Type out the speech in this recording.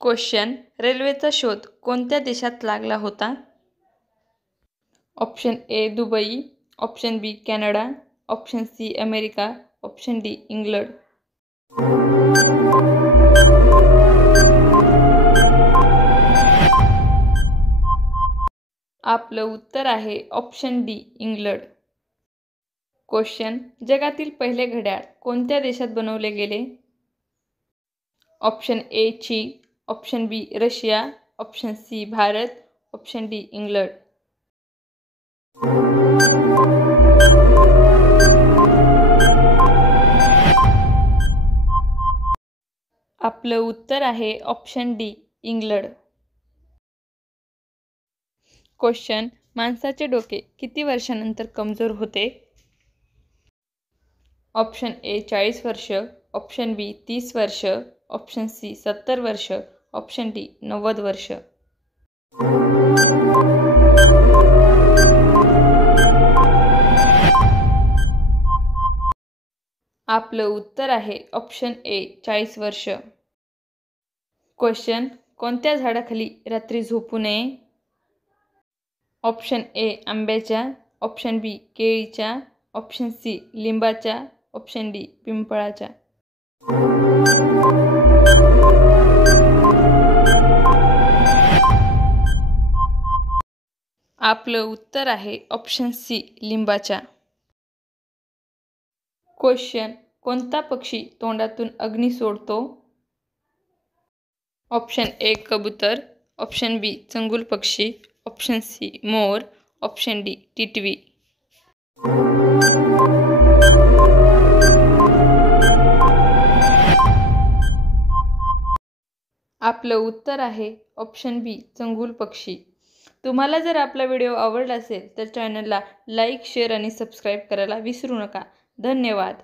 Question रेल्वेचा शोध कोणत्या देशात लागला होता? Option A Dubai, option B Canada, option C America, option D England. आपलं उत्तर आहे ऑप्शन डी इंग्लंड. क्वेश्चन जगातील पहिले घड्याळ कोणत्या देशात बनवले गेले? ऑप्शन ए चीन, option B Russia, option C Bharat, option D England. आपलं उत्तर आहे ऑप्शन डी इंग्लंड. क्वेश्चन माणसाचे डोके किती वर्षानंतर कमजोर होते? ऑप्शन ए 40 वर्ष, ऑप्शन बी 30 वर्ष, ऑप्शन सी 70 वर्ष, ऑप्शन डी 90 वर्ष. आपलं उत्तर आहे ऑप्शन ए 40 वर्ष. क्वेश्चन कोणत्या झाडाखाली रात्री झोपू नये? ऑप्शन ए आंब्याच्या, ऑप्शन बी केळीच्या, ऑप्शन सी लिंबाच्या, ऑप्शन डी पिंपळाच्या. आपलं उत्तर आहे ऑप्शन सी लिंबाच्या. क्वेश्चन कोणता पक्षी तोंडातून अग्नी सोडतो? ऑप्शन ए कबूतर, ऑप्शन बी चंगुल पक्षी, ऑप्शन सी मोर, ऑप्शन डी टिटवी. आपलं उत्तर आहे ऑप्शन बी चंगुल पक्षी. तुम्हाला जर आपला व्हिडिओ आवडला असेल तर चॅनलला लाईक, शेअर आणि सबस्क्राईब करायला विसरू नका. धन्यवाद.